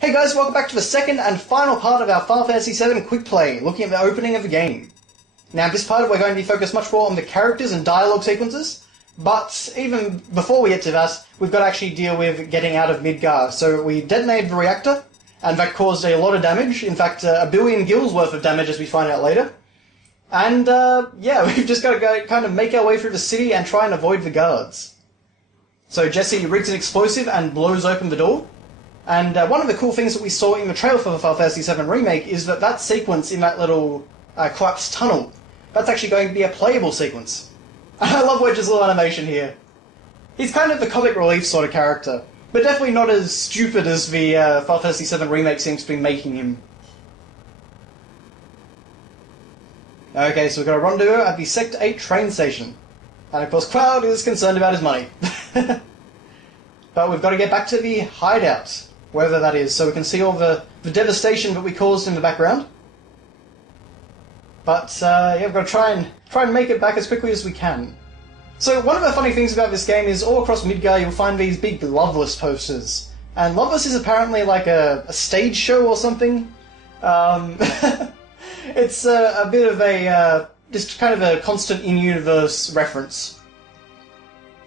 Hey guys, welcome back to the second and final part of our Final Fantasy VII Quick Play, looking at the opening of the game. Now in this part we're going to be focused much more on the characters and dialogue sequences, but even before we get to that, we've got to actually deal with getting out of Midgar. So we detonated the reactor, and that caused a lot of damage, in fact a billion gills worth of damage as we find out later. And yeah, we've just got to go kind of make our way through the city and try and avoid the guards. So Jesse rigs an explosive and blows open the door. And one of the cool things that we saw in the trailer for the Final Fantasy VII Remake is that that sequence in that little collapsed tunnel, that's actually going to be a playable sequence. I love Wedge's little animation here. He's kind of the comic relief sort of character, but definitely not as stupid as the Final Fantasy VII Remake seems to be making him. Okay, so we've got a rendezvous at the Sector 8 train station. And of course Cloud is concerned about his money. But we've got to get back to the hideout, wherever that is, so we can see all the devastation that we caused in the background. But yeah, we've got to try and make it back as quickly as we can. So one of the funny things about this game is all across Midgar you'll find these big Loveless posters. And Loveless is apparently like a stage show or something. It's a bit of a, just kind of a constant in-universe reference.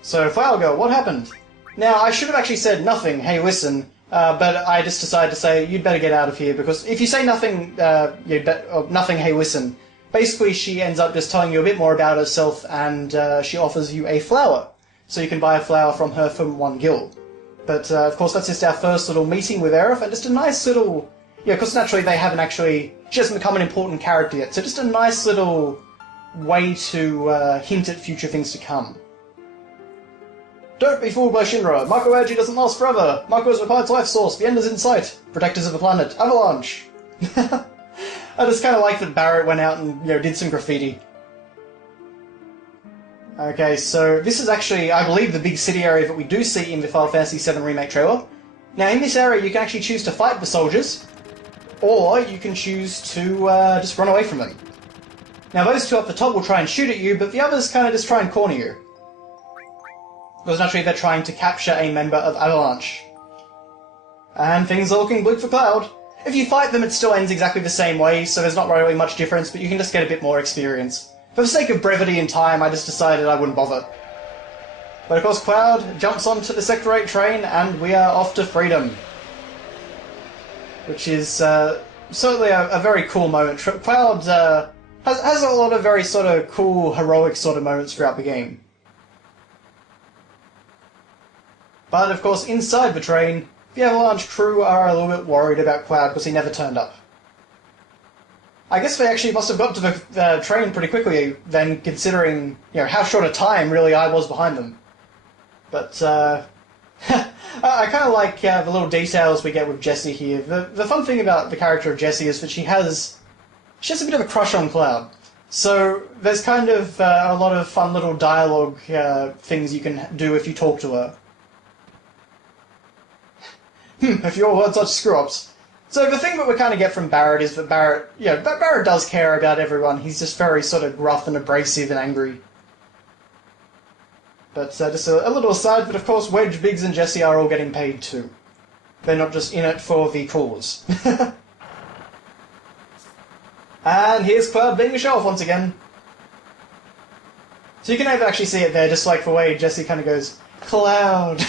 So, Flower what happened? Now, I should have actually said nothing, hey listen, but I just decided to say, you'd better get out of here, because if you say nothing, nothing, hey listen, basically she ends up just telling you a bit more about herself, and she offers you a flower. So you can buy a flower from her for 1 gil. But, of course, that's just our first little meeting with Aerith, and just a nice little... Yeah, because naturally they haven't actually... She hasn't become an important character yet, so just a nice little way to hint at future things to come. Don't be fooled by Shinra. Microenergy doesn't last forever. Micro is the planet's life source. The end is in sight. Protectors of the planet. Avalanche. I just kind of like that Barrett went out and did some graffiti. Okay, so this is actually, I believe, the big city area that we do see in the Final Fantasy VII Remake trailer. Now, in this area, you can actually choose to fight the soldiers, or you can choose to just run away from them. Now, those two up the top will try and shoot at you, but the others kind of just try and corner you. Because naturally they're trying to capture a member of Avalanche. And things are looking bleak for Cloud. If you fight them, it still ends exactly the same way, so there's not really much difference, but you can just get a bit more experience. For the sake of brevity and time, I just decided I wouldn't bother. But of course Cloud jumps onto the Sector 8 train, and we are off to freedom. Which is certainly a very cool moment. Cloud has a lot of very sort of cool, heroic sort of moments throughout the game. But of course, inside the train, the Avalanche crew are a little bit worried about Cloud because he never turned up. I guess they actually must have got to the train pretty quickly then, considering how short a time really I was behind them. But I kind of like the little details we get with Jessie here. The fun thing about the character of Jessie is that she has a bit of a crush on Cloud. So there's kind of a lot of fun little dialogue things you can do if you talk to her. If your words are screw-ups. So the thing that we kind of get from Barrett is that Barrett does care about everyone. He's just very sort of gruff and abrasive and angry. But just a little aside, but of course Wedge, Biggs and Jessie are all getting paid too. They're not just in it for the cause. And here's Cloud being a show-off once again. So you can actually see it there, just like the way Jessie kind of goes, Cloud!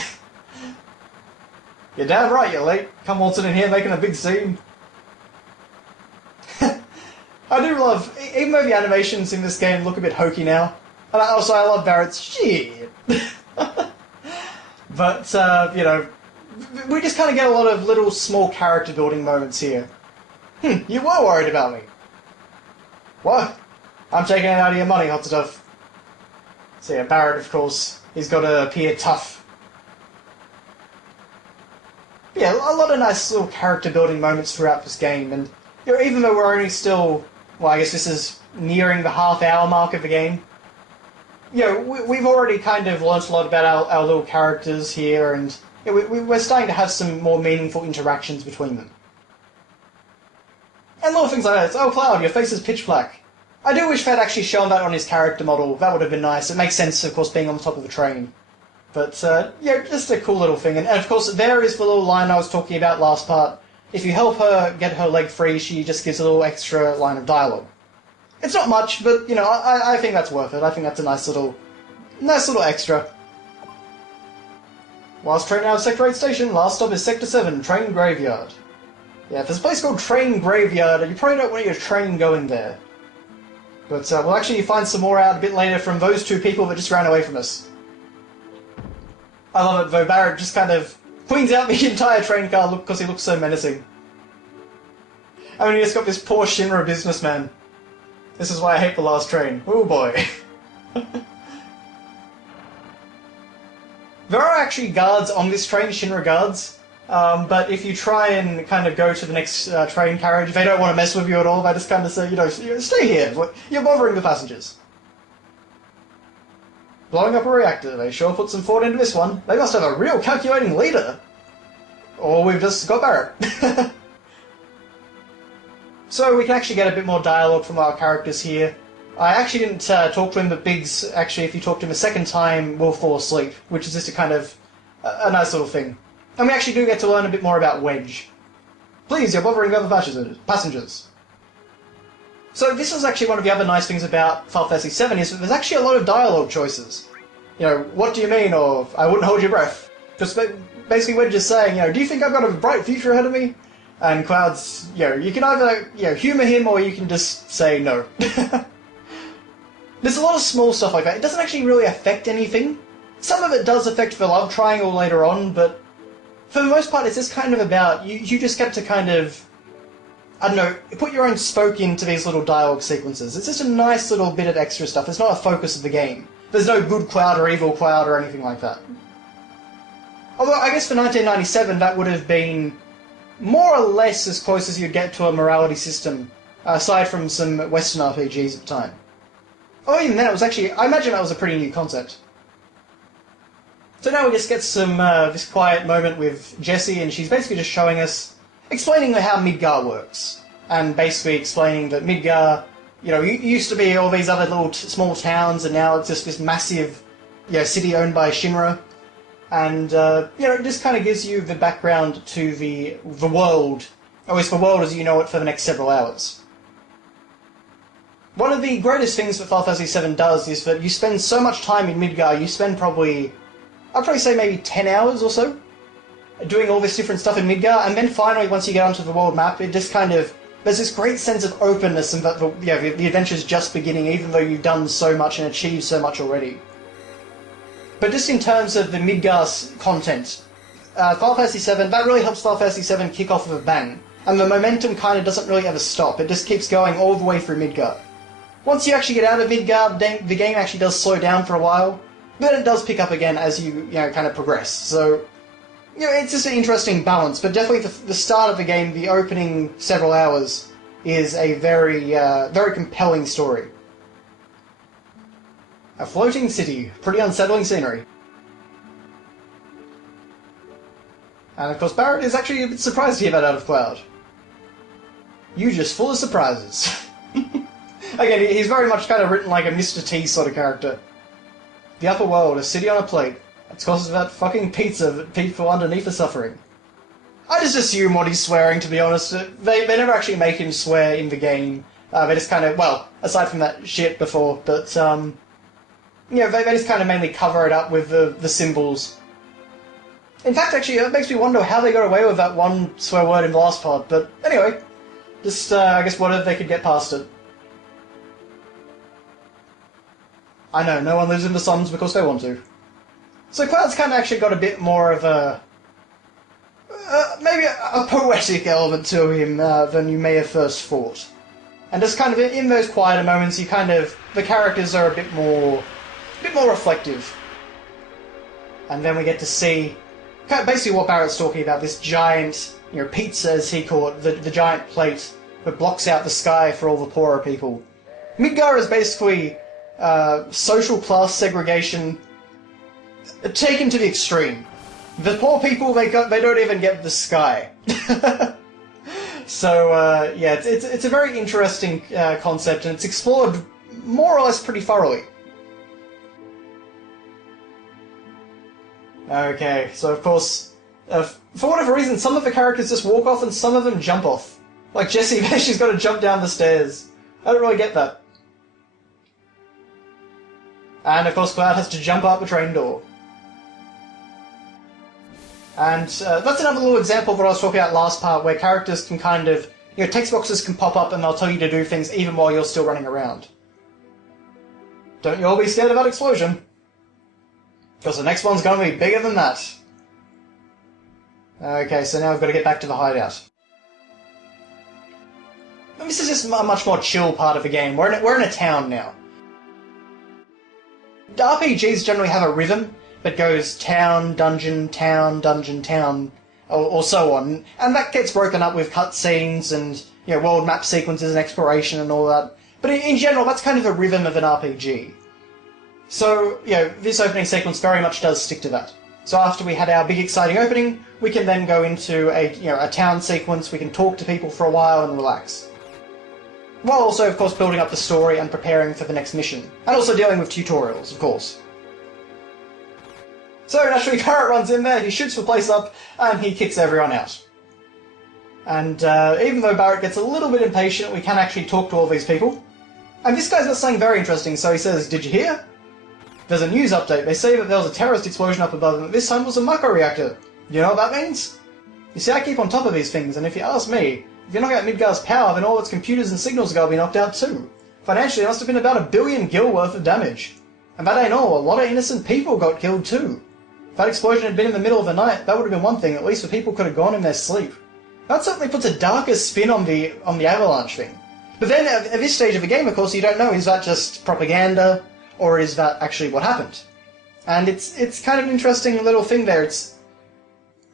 You're damn right you're late. Come waltzing in here making a big scene. I do love, even though the animations in this game look a bit hokey now, and I love Barrett's shit. But, we just kind of get a lot of little small character building moments here. You were worried about me. What? I'm taking it out of your money, hot stuff. So yeah, Barrett, of course, he's got to appear tough. Yeah, a lot of nice little character building moments throughout this game, and even though we're only still, well, I guess this is nearing the half-hour mark of the game, we've already kind of learnt a lot about our little characters here, and we're starting to have some more meaningful interactions between them. And little things like that. It's, oh, Cloud, your face is pitch black. I do wish they'd actually shown that on his character model. That would have been nice. It makes sense, of course, being on the top of the train. But, yeah, just a cool little thing. And of course, there is the little line I was talking about last part, if you help her get her leg free, she just gives a little extra line of dialogue. It's not much, but, you know, I think that's worth it. I think that's a nice little extra. Last train out of Sector 8 station, last stop is Sector 7, Train Graveyard. Yeah, if there's a place called Train Graveyard, you probably don't want your train going there. But we'll actually find some more out a bit later from those two people that just ran away from us. I love it, though. Barrett just kind of cleans out the entire train car because he looks so menacing. I mean, you just got this poor Shinra businessman. This is why I hate the last train. Oh boy. There are actually guards on this train, Shinra guards, but if you try and kind of go to the next train carriage, they don't want to mess with you at all. They just kind of say, you know, stay here. You're bothering the passengers. Blowing up a reactor. They sure put some thought into this one. They must have a real calculating leader. Or we've just got Barrett. So we can actually get a bit more dialogue from our characters here. I actually didn't talk to him, but Biggs, actually, if you talk to him a second time, will fall asleep, which is just a kind of a nice little thing. And we actually do get to learn a bit more about Wedge. Please, you're bothering the other passengers. So this is actually one of the other nice things about Final Fantasy VII, is that there's actually a lot of dialogue choices. You know, what do you mean, or I wouldn't hold your breath. Just basically Wedge is saying, you know, do you think I've got a bright future ahead of me? And Cloud's, you know, you can either, you know, humour him, or you can just say no. There's a lot of small stuff like that. It doesn't actually really affect anything. Some of it does affect the love triangle later on, but for the most part it's just kind of about, you just get to kind of, I don't know, put your own spoke into these little dialogue sequences. It's just a nice little bit of extra stuff. It's not a focus of the game. There's no good Cloud or evil Cloud or anything like that. Although I guess for 1997 that would have been more or less as close as you'd get to a morality system, aside from some Western RPGs at the time. Oh, even then, it was actually, I imagine that was a pretty new concept. So now we just get some, this quiet moment with Jessie, and she's basically just showing us, explaining how Midgar works. And basically explaining that Midgar, you know, used to be all these other little small towns, and now it's just this massive, you know, city owned by Shinra. And, you know, it just kind of gives you the background to the world, or at least the world as you know it for the next several hours. One of the greatest things that Final Fantasy VII does is that you spend so much time in Midgar, you spend probably, I'd probably say maybe 10 hours or so, doing all this different stuff in Midgar, and then finally, once you get onto the world map, it just kind of, there's this great sense of openness and that the adventure's just beginning, even though you've done so much and achieved so much already. But just in terms of the Midgar content, Final Fantasy VII, that really helps Final Fantasy VII kick off with a bang, and the momentum kind of doesn't really ever stop, it just keeps going all the way through Midgar. Once you actually get out of Midgar, the game actually does slow down for a while, but it does pick up again as you know, kind of progress. So, you know, it's just an interesting balance, but definitely the start of the game, the opening several hours, is a very, very compelling story. A floating city, pretty unsettling scenery. And of course Barrett is actually a bit surprised to hear that out of Cloud. You just full of surprises. Again, he's very much kind of written like a Mr. T sort of character. The upper world, a city on a plate. It's because of that fucking pizza that people underneath are suffering. I just assume what he's swearing, to be honest. They never actually make him swear in the game. They just kind of, well, aside from that shit before, but, you know, they just kind of mainly cover it up with the symbols. In fact, actually, it makes me wonder how they got away with that one swear word in the last pod, but anyway, just, I guess, whatever they could get past it. I know, no one lives in the slums because they want to. So Cloud's kind of actually got a bit more of a... maybe a poetic element to him than you may have first thought. And just kind of in those quieter moments, you kind of... the characters are a bit more reflective. And then we get to see kind of basically what Barrett's talking about, this giant, you know, pizza as he called it, the giant plate that blocks out the sky for all the poorer people. Midgar is basically... social class segregation taken to the extreme. The poor people, they don't even get the sky. So, yeah, it's a very interesting concept, and it's explored more or less pretty thoroughly. Okay, so of course, For whatever reason, some of the characters just walk off and some of them jump off. Like Jessie, she's got to jump down the stairs. I don't really get that. And of course Cloud has to jump out the train door. And that's another little example of what I was talking about last part, where characters can kind of, text boxes can pop up and they'll tell you to do things even while you're still running around. Don't you all be scared of that explosion. Because the next one's going to be bigger than that. Okay, so now we've got to get back to the hideout. And this is just a much more chill part of the game. We're in a town now. RPGs generally have a rhythm that goes town, dungeon, town, or so on. And that gets broken up with cutscenes and world map sequences and exploration and all that. But in general, that's kind of the rhythm of an RPG. So, this opening sequence very much does stick to that. So after we had our big exciting opening, we can then go into a town sequence, we can talk to people for a while and relax. While also, of course, building up the story and preparing for the next mission. And also dealing with tutorials, of course. So naturally, Barrett runs in there, he shoots the place up, and he kicks everyone out. And even though Barrett gets a little bit impatient, we can actually talk to all these people. And this guy's got something very interesting, so he says, "Did you hear? There's a news update. They say that there was a terrorist explosion up above and this time it was a Mako reactor. You know what that means? You see, I keep on top of these things, and if you ask me, if you knock out Midgar's power, then all its computers and signals are going to be knocked out too. Financially, it must have been about 1 billion gil worth of damage. And that ain't all, a lot of innocent people got killed too. If that explosion had been in the middle of the night, that would have been one thing, at least the people could have gone in their sleep. That certainly puts a darker spin on the Avalanche thing. But then, at this stage of the game, of course, you don't know, is that just propaganda, or is that actually what happened? And it's kind of an interesting little thing there. It's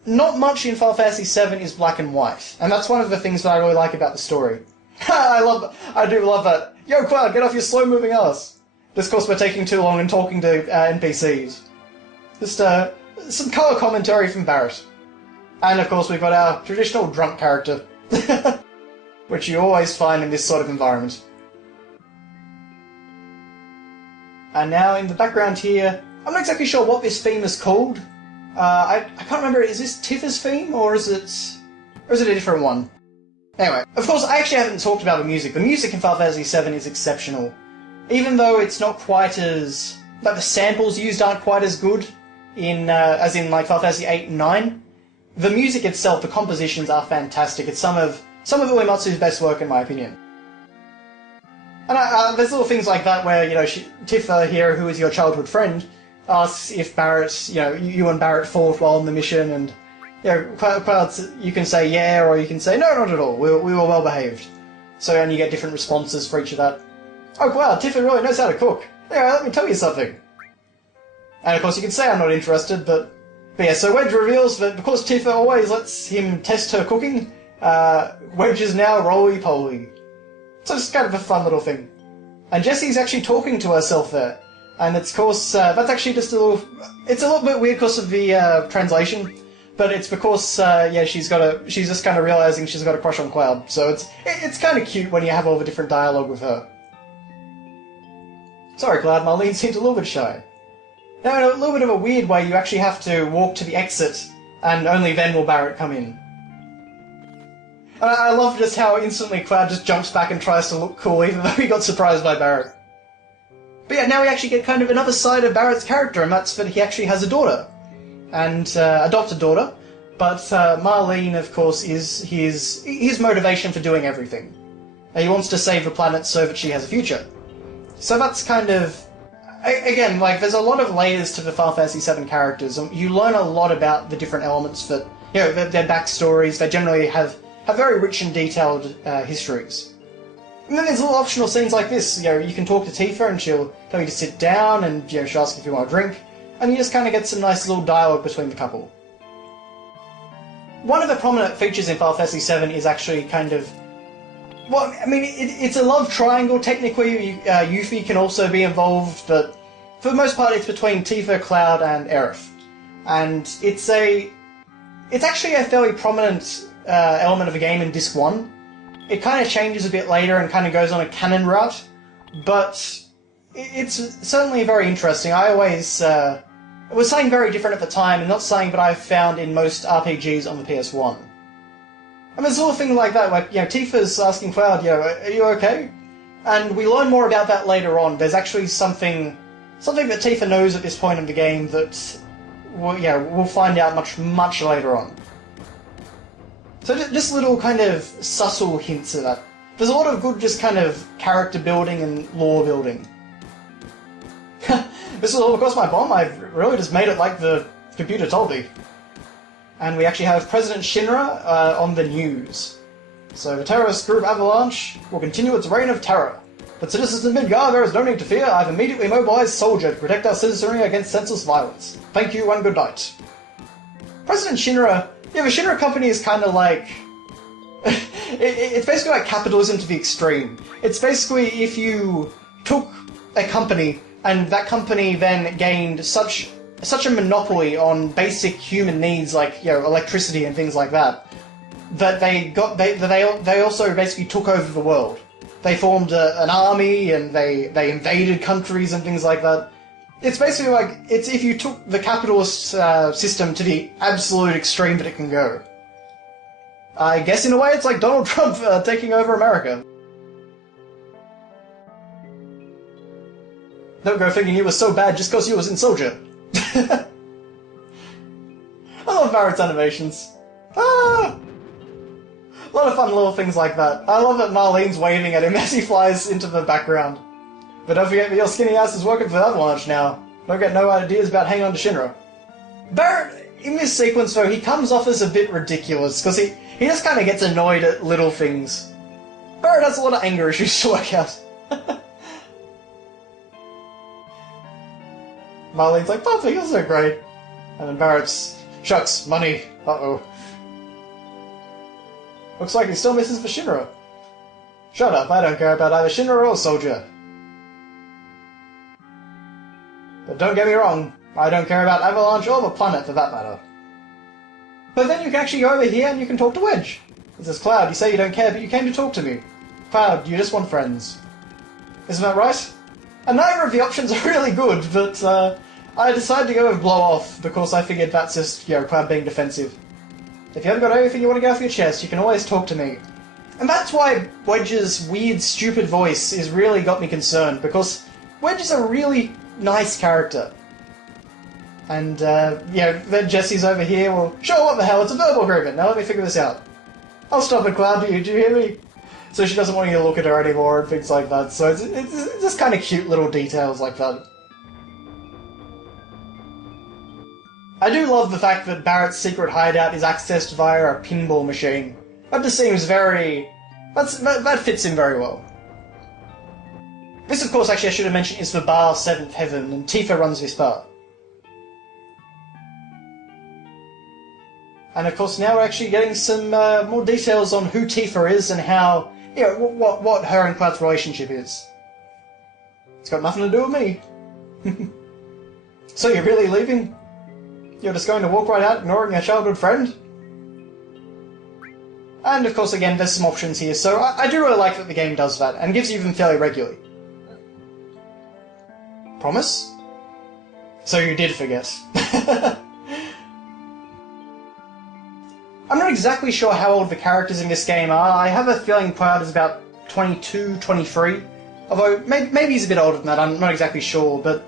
not much in Final Fantasy VII is black and white, and that's one of the things that I really like about the story. I do love that. Yo, Cloud, get off your slow-moving ass. Just of course we're taking too long and talking to NPCs. Just some colour commentary from Barrett. And of course we've got our traditional drunk character, which you always find in this sort of environment. And now in the background here, I'm not exactly sure what this theme is called. I can't remember, is this Tifa's theme, or is it a different one? Anyway, of course I actually haven't talked about the music. The music in Final Fantasy VII is exceptional. Even though it's not quite as... like the samples used aren't quite as good as in like Final Fantasy VIII and IX, the music itself, the compositions are fantastic. It's some of Uematsu's best work in my opinion. And there's little things like that where, Tifa here, who is your childhood friend, asks if Barrett, you and Barrett fought while on the mission, and, Cloud, you can say yeah, or you can say no, not at all, we were well behaved. So, and you get different responses for each of that. Oh, wow, Tifa really knows how to cook. Anyway, let me tell you something. And of course you can say I'm not interested, but yeah, so Wedge reveals that because Tifa always lets him test her cooking, Wedge is now roly-poly. So it's kind of a fun little thing. And Jessie's actually talking to herself there. And it's, of course, that's actually just a little... It's a little bit weird because of the translation, but it's because, she's just kind of realising she's got a crush on Cloud. So it's kind of cute when you have all the different dialogue with her. Sorry, Cloud, Marlene seems a little bit shy. Now, in a little bit of a weird way, you actually have to walk to the exit, and only then will Barrett come in. And I love just how instantly Cloud just jumps back and tries to look cool, even though he got surprised by Barrett. But yeah, now we actually get kind of another side of Barrett's character, and that's that he actually has a daughter. And adopted daughter. But Marlene, of course, is his motivation for doing everything. He wants to save the planet so that she has a future. So that's kind of... Again, like, there's a lot of layers to the Final Fantasy VII characters. You learn a lot about the different elements that... their backstories. They generally have very rich and detailed histories. And then there's little optional scenes like this. You can talk to Tifa and she'll tell you to sit down and she'll ask if you want a drink. And you just kind of get some nice little dialogue between the couple. One of the prominent features in Final Fantasy VII is actually kind of... Well, I mean, it's a love triangle, technically. Yuffie can also be involved, but for the most part it's between Tifa, Cloud, and Aerith. And it's actually a fairly prominent element of the game in Disc 1. It kind of changes a bit later and kind of goes on a canon route, but it's certainly very interesting. I always It was something very different at the time, and not something that I've found in most RPGs on the PS1. And there's a little thing like that, like, you know, Tifa's asking Cloud, you know, are you okay? And we learn more about that later on. There's actually something that Tifa knows at this point in the game that we'll find out much later on. So just little kind of subtle hints of that. There's a lot of good just kind of character building and lore building. This is all across my bomb. I've really just made it like the computer told me. And we actually have President Shinra on the news. So the terrorist group Avalanche will continue its reign of terror. But citizens of Midgar, there is no need to fear. I've immediately mobilized soldier to protect our citizenry against senseless violence. Thank you and good night. President Shinra... Yeah, the Shinra company is kind of like... it's basically like capitalism to the extreme. It's basically if you took a company and that company then gained such a monopoly on basic human needs like, you know, electricity and things like that, that they also basically took over the world. They formed an army and they invaded countries and things like that. It's basically like, it's if you took the capitalist system to the absolute extreme that it can go. I guess in a way it's like Donald Trump taking over America. Don't go thinking he was so bad just because he was in Soldier. I love Barrett's animations. Ah! A lot of fun little things like that. I love that Marlene's waving at him as he flies into the background. But don't forget that your skinny ass is working for Avalanche now. Don't get no ideas about hanging on to Shinra. Barrett, in this sequence though, he comes off as a bit ridiculous, because he just kind of gets annoyed at little things. Barrett has a lot of anger issues to work out. Marlene's like, Papa, you're so great. And then Barrett's, shucks, money, uh-oh. Looks like he still misses the Shinra. Shut up, I don't care about either Shinra or Soldier. But don't get me wrong, I don't care about Avalanche or the planet for that matter. But then you can actually go over here and you can talk to Wedge. It says, Cloud, you say you don't care, but you came to talk to me. Cloud, you just want friends. Isn't that right? And neither of the options are really good, but I decided to go with Blow Off because I figured that's just, you know, Cloud being defensive. If you haven't got anything you want to get off your chest, you can always talk to me. And that's why Wedge's weird, stupid voice has really got me concerned, because Wedge is a really nice character. And, then Jesse's over here, well, sure, what the hell, it's a verbal agreement, now let me figure this out. I'll stop it, Cloud, do you hear me? So she doesn't want you to look at her anymore and things like that, so it's just kind of cute little details like that. I do love the fact that Barrett's secret hideout is accessed via a pinball machine. That just seems very... That fits in very well. This, of course, actually I should have mentioned, is the bar Seventh Heaven, and Tifa runs this bar. And of course now we're actually getting some more details on who Tifa is and how, you know, what her and Cloud's relationship is. It's got nothing to do with me. So you're really leaving? You're just going to walk right out ignoring your childhood friend? And of course again there's some options here, so I do really like that the game does that, and gives you them fairly regularly. Promise? So you did forget. I'm not exactly sure how old the characters in this game are. I have a feeling Cloud is about 22, 23. Although, maybe he's a bit older than that, I'm not exactly sure, but...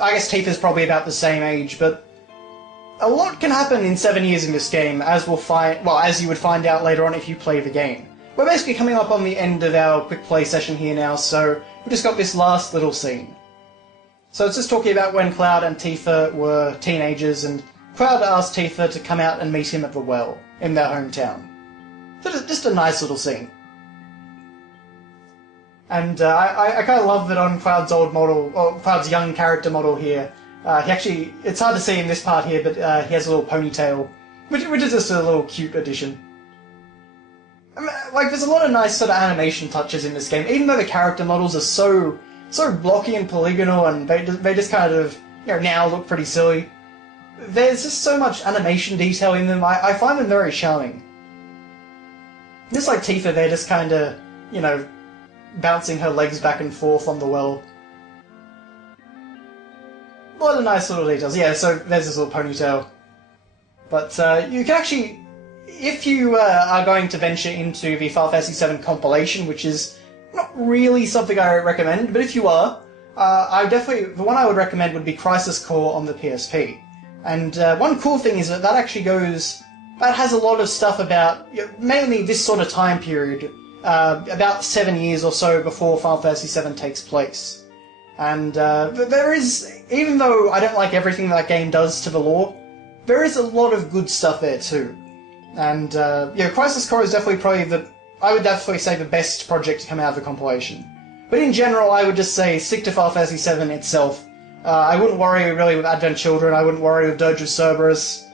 I guess Tifa's probably about the same age, but... A lot can happen in 7 years in this game, as you would find out later on if you play the game. We're basically coming up on the end of our quick play session here now, so we've just got this last little scene. So it's just talking about when Cloud and Tifa were teenagers, and Cloud asked Tifa to come out and meet him at the well, in their hometown. So just a nice little scene. And I kind of love that on Cloud's old model, or Cloud's young character model here, it's hard to see in this part here, but he has a little ponytail, which is just a little cute addition. I mean, like, there's a lot of nice sort of animation touches in this game, even though the character models are so blocky and polygonal, and they just kind of, you know, now look pretty silly. There's just so much animation detail in them, I find them very charming. Just like Tifa, they're just kind of, you know, bouncing her legs back and forth on the well. A lot of nice little details. Yeah, so there's this little ponytail. But you can actually, if you are going to venture into the Final Fantasy VII compilation, which is not really something I recommend, but if you are, the one I would recommend would be Crisis Core on the PSP. And one cool thing is that that has a lot of stuff about, mainly this sort of time period, about 7 years or so before Final Fantasy VII takes place. And there is, even though I don't like everything that game does to the lore, there is a lot of good stuff there too. And Crisis Core is definitely I would definitely say the best project to come out of the compilation. But in general, I would just say stick to Final Fantasy VII itself. I wouldn't worry really with Advent Children, I wouldn't worry with Dirge of Cerberus.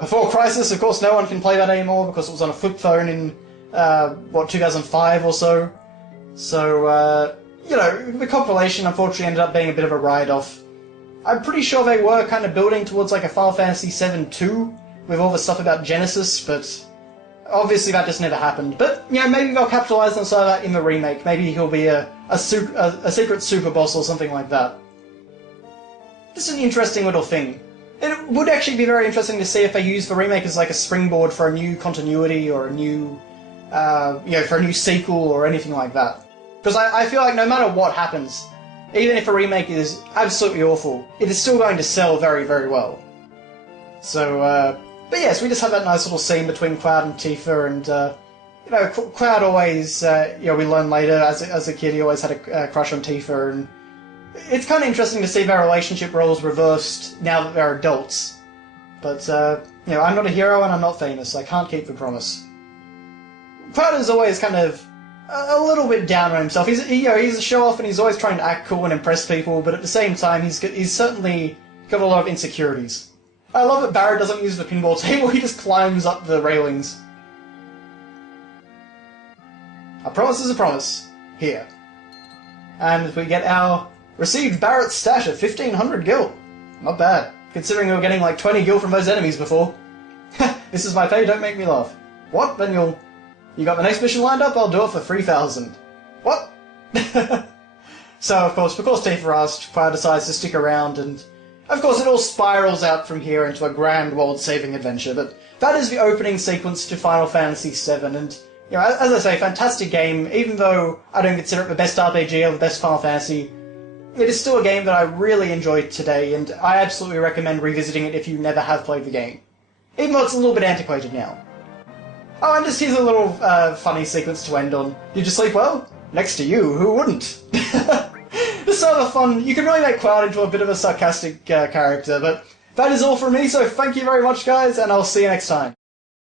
Before Crisis, of course, no one can play that anymore because it was on a flip phone in, 2005 or so. So, the compilation unfortunately ended up being a bit of a write-off. I'm pretty sure they were kind of building towards like a Final Fantasy VII 2 with all the stuff about Genesis, but obviously that just never happened. But, maybe they'll capitalise on some of that in the remake. Maybe he'll be a secret super boss or something like that. Just an interesting little thing. It would actually be very interesting to see if they use the remake as like a springboard for a new continuity or a new, for a new sequel or anything like that. Because I feel like no matter what happens, even if a remake is absolutely awful, it is still going to sell very, very well. So, but yes, we just have that nice little scene between Cloud and Tifa, and, Cloud always, we learn later, as a kid, he always had a crush on Tifa, and it's kind of interesting to see their relationship roles reversed now that they're adults. But, I'm not a hero and I'm not famous, I can't keep the promise. Cloud is always kind of a little bit down on himself. He's a show-off and he's always trying to act cool and impress people, but at the same time, he's certainly got a lot of insecurities. I love that Barrett doesn't use the pinball table, he just climbs up the railings. A promise is a promise. Here. And we get our received Barrett's stash of 1500 gil. Not bad, considering we were getting like 20 gil from those enemies before. This is my pay, don't make me laugh. What? Then you got the next mission lined up? I'll do it for 3,000. What? So, of course, because Tifa asked, Cloud decides to stick around, and of course it all spirals out from here into a grand world-saving adventure, but that is the opening sequence to Final Fantasy VII, and, as I say, fantastic game, even though I don't consider it the best RPG or the best Final Fantasy, it is still a game that I really enjoyed today, and I absolutely recommend revisiting it if you never have played the game. Even though it's a little bit antiquated now. Oh, and just here's a little funny sequence to end on. Did you sleep well? Next to you, who wouldn't? Just sort of fun. You can really make Cloud into a bit of a sarcastic character, but that is all from me, so thank you very much, guys, and I'll see you next time.